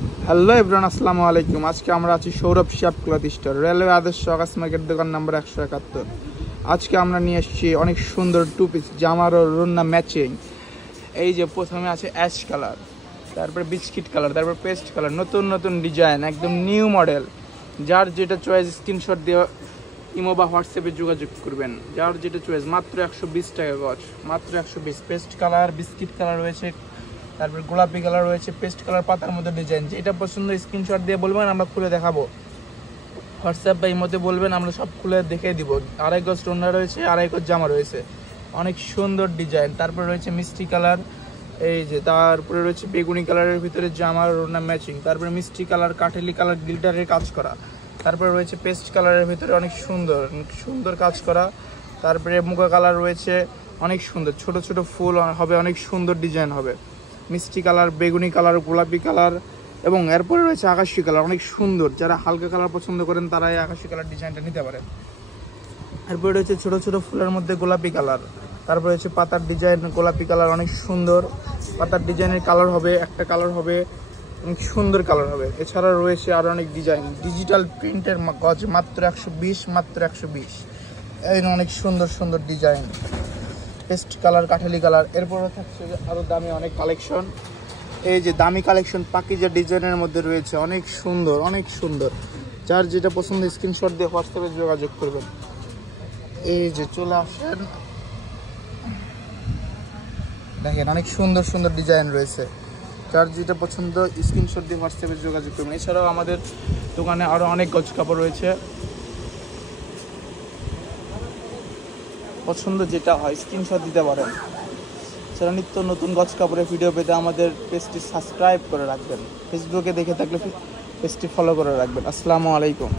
Hello everyone, আসসালামু আলাইকুম। আজকে আমরা আছি Sourav Shiyab cloth store, railway আদর্শ আকাশ মার্কেট, দোকান নাম্বার 171। আজকে আমরা নিয়ে এসেছি অনেক সুন্দর টু পিস জামার ও রুন্না ম্যাচিং। এই যে প্রথমে আছে অ্যাশ কালার, তারপরে বিস্কিট কালার, তারপর পেস্ট কালার, নতুন নতুন ডিজাইন, একদম নিউ মডেল। যার যেটা চয়েস স্ক্রিনশট দিয়ে ইমো বা হোয়াটসঅ্যাপে যোগাযোগ করবেন। যার যেটা চয়েস মাত্র 120 টাকা গজ, মাত্র 120। পেস্ট কালার, বিস্কিট কালার রয়েছে, তারপর গোলাপি কালার রয়েছে, পেস্ট কালার, পাতার মধ্যে ডিজাইন। যেটা পছন্দ স্ক্রিনশট দিয়ে বলবেন, আমরা খুলে দেখাবো। হোয়াটসঅ্যাপ বা ইমোতে বলবেন, আমরা সব খুলে দেখে দিব। 2.5 গজ টোনা রয়েছে, 2.5 গজ জামা রয়েছে, অনেক সুন্দর ডিজাইন। তারপর রয়েছে মিষ্টি কালার, এই যে তারপরে রয়েছে বেগুনি কালারের ভিতরে জামার ওড়না ম্যাচিং। তারপরে মিষ্টি কালার, কাঠেলি কালার, গ্লিটারের কাজ করা। তারপরে রয়েছে পেস্ট কালারের ভিতরে অনেক সুন্দর সুন্দর কাজ করা। তারপরে মুগা কালার রয়েছে, অনেক সুন্দর, ছোট ছোট ফুল হবে, অনেক সুন্দর ডিজাইন হবে। মিষ্টি কালার, বেগুনি কালার, গোলাপি কালার এবং এরপরে রয়েছে আকাশি কালার, অনেক সুন্দর। যারা হালকা কালার পছন্দ করেন তারা এই আকাশি কালার ডিজাইনটা নিতে পারেন। এরপরে রয়েছে ছোট ছোট ফুলের মধ্যে গোলাপি কালার। তারপরে হচ্ছে পাতার ডিজাইন, গোলাপি কালার, অনেক সুন্দর। পাতার ডিজাইনের কালার হবে, একটা কালার হবে, অনেক সুন্দর কালার হবে। এছাড়া রয়েছে আরও অনেক ডিজাইন, ডিজিটাল প্রিন্টের গজ মাত্র 120, মাত্র 120। এই অনেক সুন্দর সুন্দর design, paste colour, Kathali colour. এরপরে থাকছে আরও দামি অনেক কালেকশন। এই যে দামি কালেকশন পাকিজা ডিজাইনের মধ্যে রয়েছে, অনেক সুন্দর, অনেক সুন্দর। যার যেটা পছন্দ স্ক্রিনশট দিয়ে হোয়াটসঅ্যাপে যোগাযোগ করবেন। এই যে চলে আসেন, দেখেন অনেক সুন্দর সুন্দর ডিজাইন রয়েছে। যার যেটা পছন্দ স্ক্রিনশট দিয়ে হোয়াটসঅ্যাপে যোগাযোগ করবেন। এছাড়াও আমাদের দোকানে আরও অনেক গজ কাপড় রয়েছে, পছন্দ যেটা হয় স্ক্রিনশট দিতে পারেন। এছাড়া নিত্য নতুন গজ কাপড়ের ভিডিও পেতে আমাদের পেজটি সাবস্ক্রাইব করে রাখবেন। ফেসবুকে দেখে থাকলে পেজটি ফলো করে রাখবেন। আসসালামু আলাইকুম।